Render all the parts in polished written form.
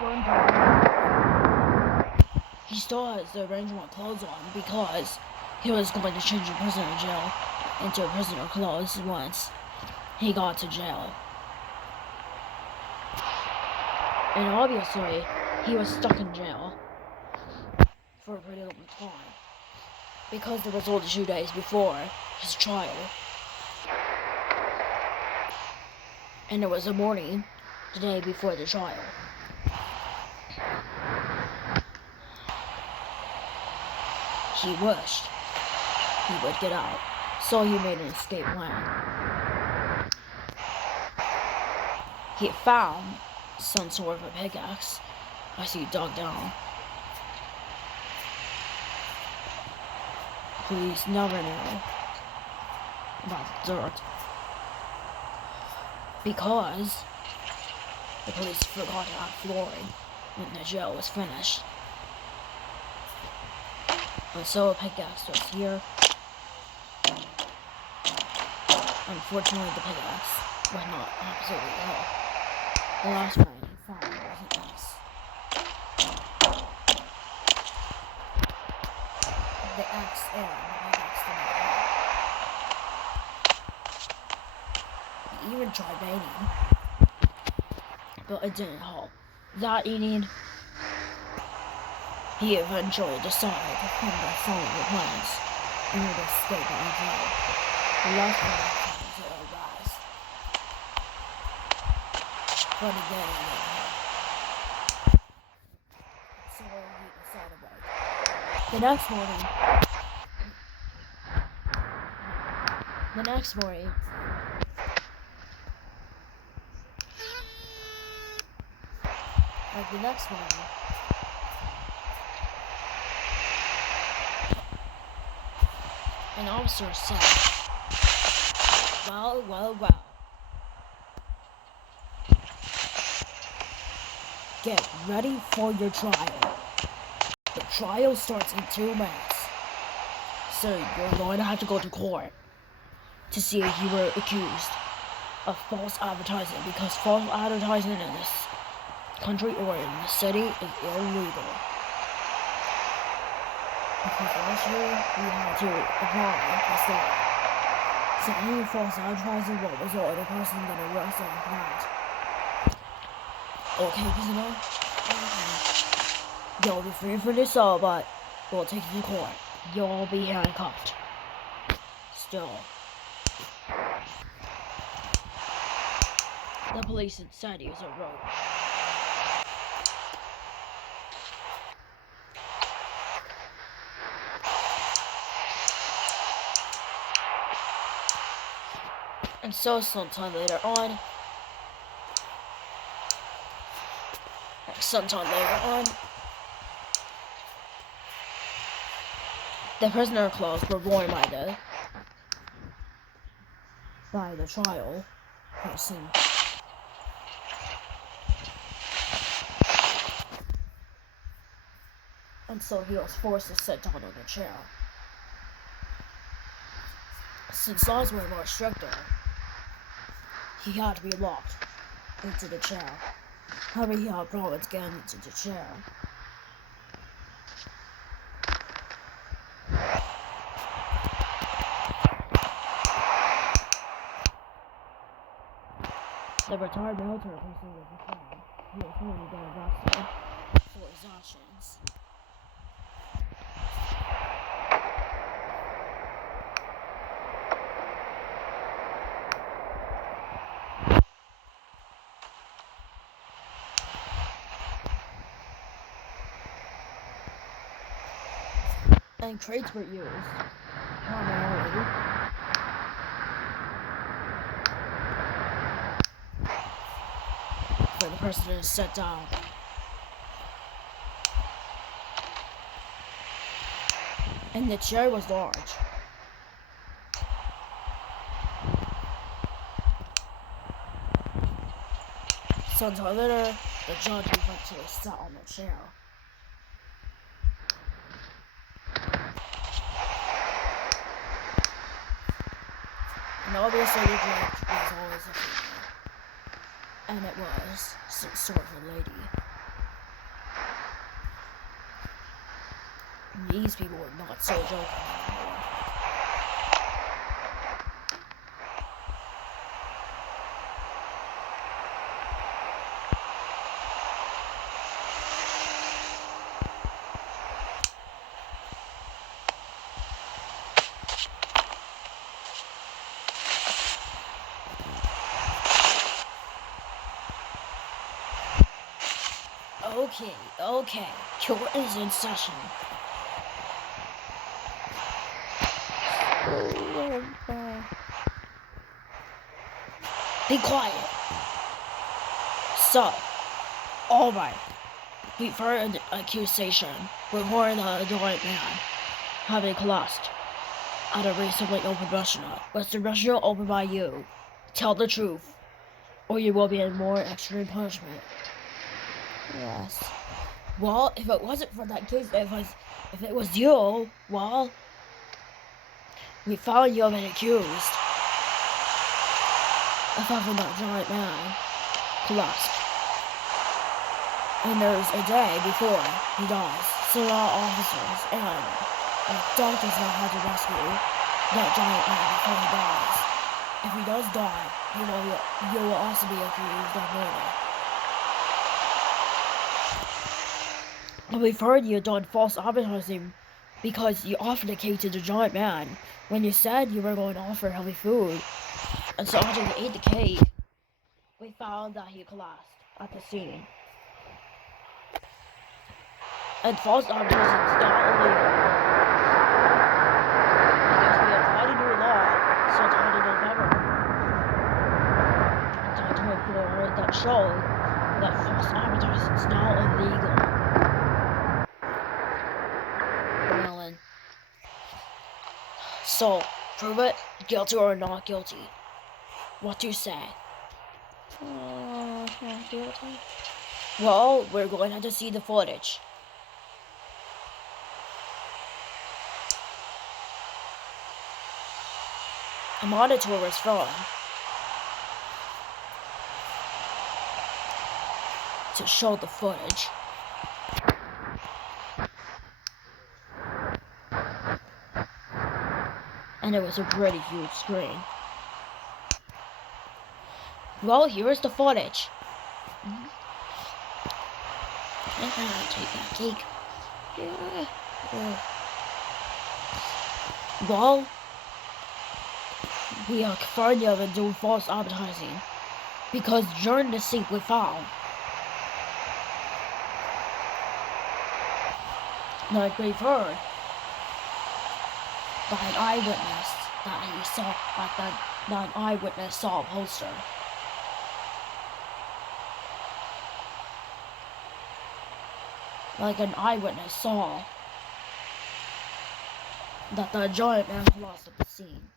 One day, he still has the arrangement clothes on because he was going to change the prisoner jail into prisoner clothes once he got to jail. And obviously, he was stuck in jail for a pretty long time because there was only 2 days before his trial. And it was the morning, the day before the trial. He wished he would get out, so he made an escape plan. He found some sort of a pickaxe as he dug down. Police never knew about the dirt because the police forgot to add flooring when the jail was finished. And so a pickaxe was here. Unfortunately, the pickaxe was not absolutely all. The last one he found was an axe. The axe and the pickaxe did not help. He even tried baiting, but it didn't help. That evening, he eventually decided to come by following the plans in order to escape out of jail. The last one he found was zero guys. But again, it didn't help. So he decided about it. The next morning, the next morning, an officer said, well, get ready for your trial. The trial starts in 2 minutes. So you're going to have to go to court to see if you were accused of false advertising, because false advertising in this country or in the city is illegal. Because last year we had to apply for that. So any false advertising will result in a person getting arrested and that. Okay, prisoner? You'll be free for this all, but we'll take you to court. You'll be handcuffed. Still. The police said he was a rogue. And so sometime later on, the prisoner clothes were worn by the trial person. And so he was forced to sit down on a chair. Since laws were more stricter, he had to be locked into the chair. However, he had problems getting into the chair. The retired military person was afraid he was going to get arrested for his actions. And crates were used primarily for the person to sit down. And the chair was large. Sometime later, the judge eventually sat on the chair. And obviously the judge was always a female. And it was some sort of a lady. These people are not so joking anymore. Okay, court is in session. Be quiet. So, alright. We've heard an accusation regarding a giant man having collapsed at a recently opened restaurant. Was the restaurant opened by you? Tell the truth, or you will be in more extreme punishment. Yes. Well, if it wasn't for that case, if it was you, well, we found you have been accused of having that giant man collapsed. And there's a day before he dies, so law officers and doctors now have to rescue that giant man before he dies. If he does die, you will also be accused of murder. And we've heard you done false advertising because you authenticated the giant man when you said you were going to offer healthy food. And so after he ate the cake, we found that he collapsed at the scene. And false advertising is not illegal because we applied a new law sometime in November 2024 that showed that false advertising is now illegal. Melon. So, prove it, guilty or not guilty. What do you say? Not guilty. Well, we're going to have to see the footage. A monitor was thrown to show the footage. And it was a pretty huge screen. Well, here's the footage. Take that cake. Yeah. Well, we are confirmed you have been doing false advertising because during the scene we found like we've heard by an eyewitness that he saw that an eyewitness saw a poster. Like an eyewitness saw that the giant man collapsed at the scene.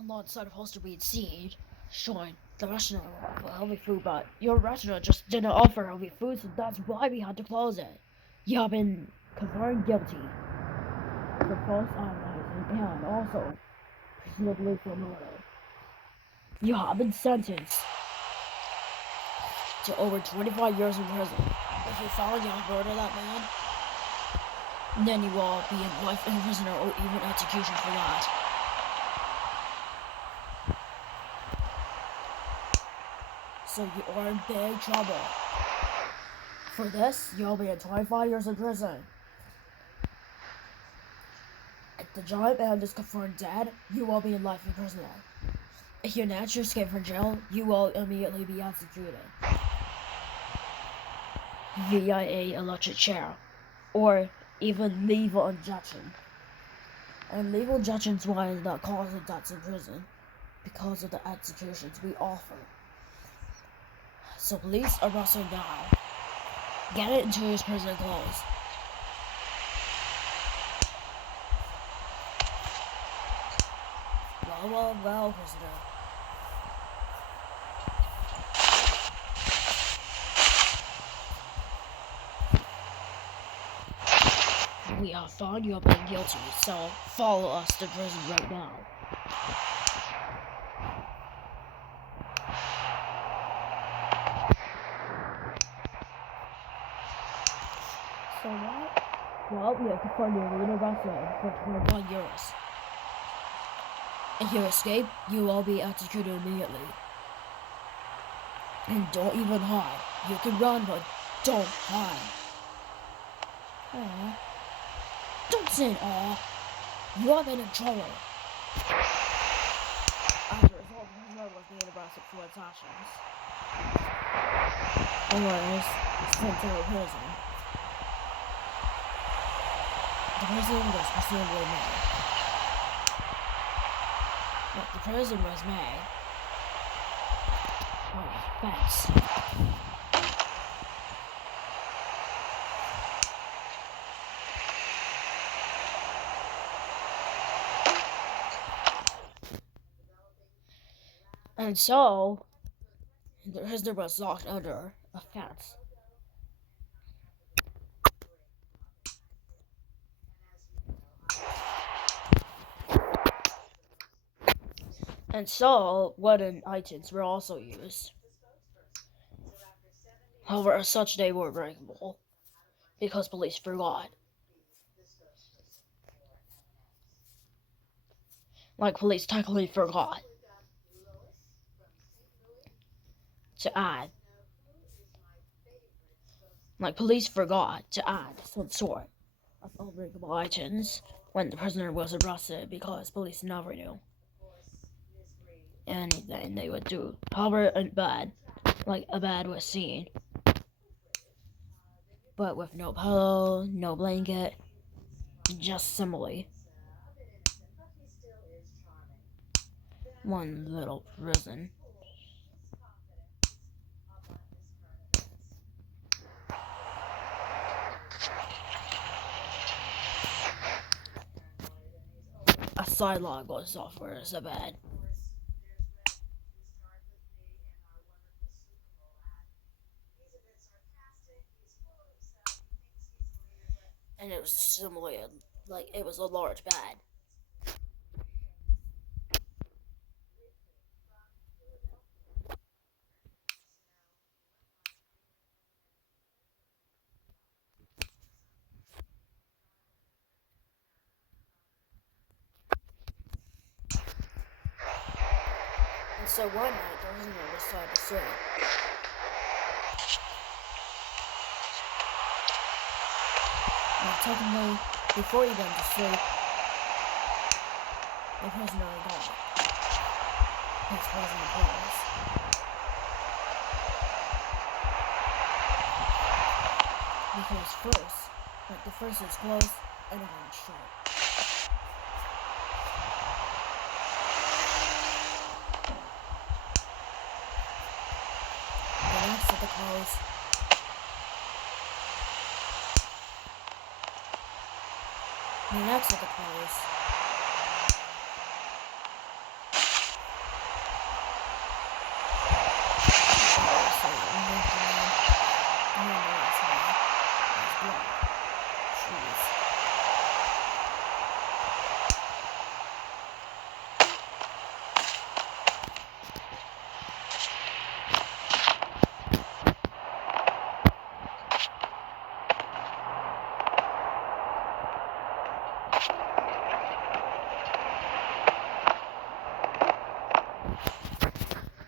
Alongside the poster we'd seen showing the restaurant offered healthy food, but your restaurant just didn't offer healthy food, so that's why we had to close it. You have been confirmed guilty for false advertising and also presumably for murder. You have been sentenced to over 25 years in prison. If you found you have murdered that man, then you will be in life in prison or even execution for that. So you are in big trouble. For this, you'll be in 25 years in prison. If the giant man is confirmed dead, you will be in life in prison. If you naturally escape from jail, you will immediately be executed via a electric chair, or even lethal injection. And lethal injection is one of the causes of deaths in prison because of the executions we offer. So police arrest him now. Get it into his prison clothes. Well, prisoner. We have found you have been guilty, so follow us to prison right now. So what? Well, you have to find your leader Russell for 21 euros. If you escape, you will be executed immediately. And don't even hide. You can run, but don't hide. Aww. Don't say aw. You have been in trouble. As a result, the prisoner was being arrested for its actions. And was sent to a prison. The prison was presumably made. But the prison was made. Oh, thanks. And so, the prisoner was locked under a fence. And so, wooden items were also used. However, as such, they were breakable because police forgot. Like, police technically forgot to add. Like, police forgot to add some sort of unbreakable items when the prisoner was arrested because police never knew anything they would do. However, a bed was seen, but with no pillow, no blanket, just simply one little prison. A side log goes off where there's a bed. And it was similar, like it was a large bed. And so one night, the prisoner decided to sleep. Now, technically, before he went to sleep, the prisoner had gone. His present clothes. Because first, like the first is closed, and then it's shut. The next set of clothes. The next set of clothes.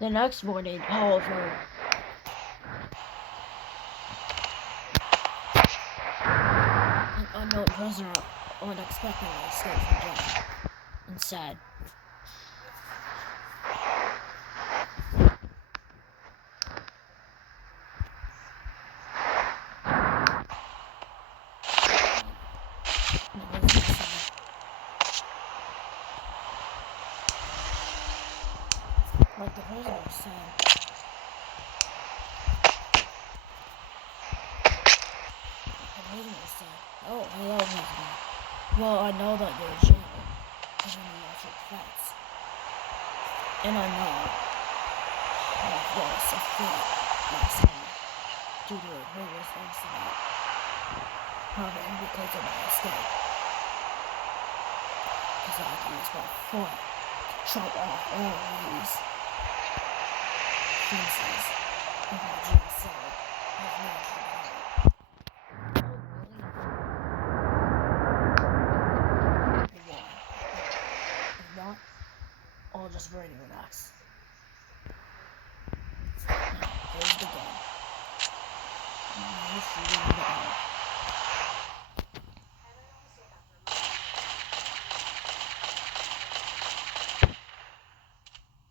The next morning, however, an unknown prisoner unexpectedly escaped from jail and said, like the prisoner said, "Oh, hello, prisoner. Well, I know that you're in jail, because you lost your threats. And I know I've lost a foot last night due to a previous incident. However, because of my escape, because I can use my foot to chop off all of these fences in my jail cell. I've no trouble.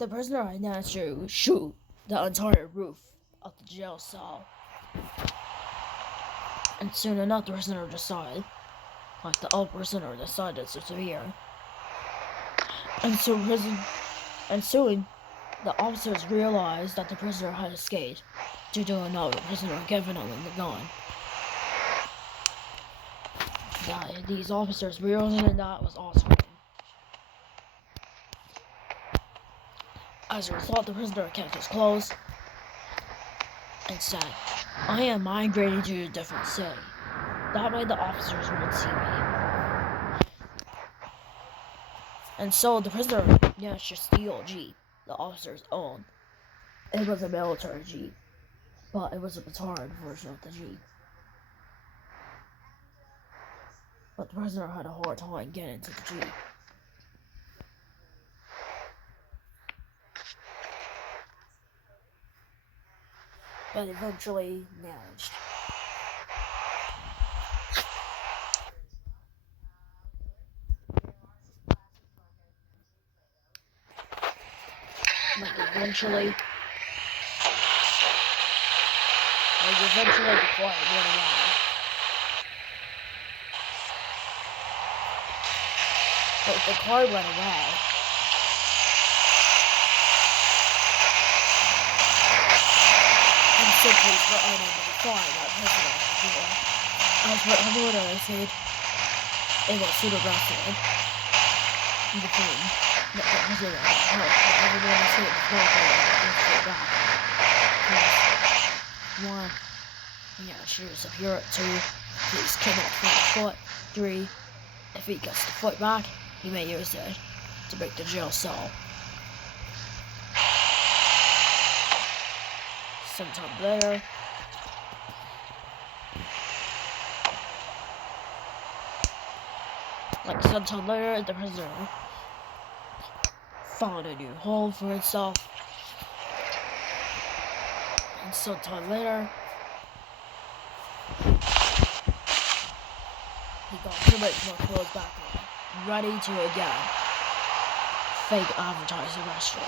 the prisoner had managed to shoot the entire roof of the jail cell. And soon enough, the prisoner decided, like the old prisoner decided to disappear. And soon the officers realized that the prisoner had escaped due to another prisoner giving him the gun. These officers realizing that was awesome. As a result, the prisoner kept his clothes and said, "I am migrating to a different city. That way the officers won't see me." And so the prisoner managed to steal a jeep the officers owned. It was a military jeep, but it was a retired version of the jeep. But the prisoner had a hard time getting into the jeep. But eventually managed. Eventually the quiet went away. But the car went away. And simply were unable to find that prisoner. As for everyone else said, it was soon arrested. The thing that the prisoner everyone else said was back. One, she disappeared. 2, please cannot find the foot. 3, if he gets the foot back, he may use it to break the jail cell. Sometime later, the prisoner found a new home for himself. And sometime later, he got to make more clothes back on, ready to again fake advertise the restaurant.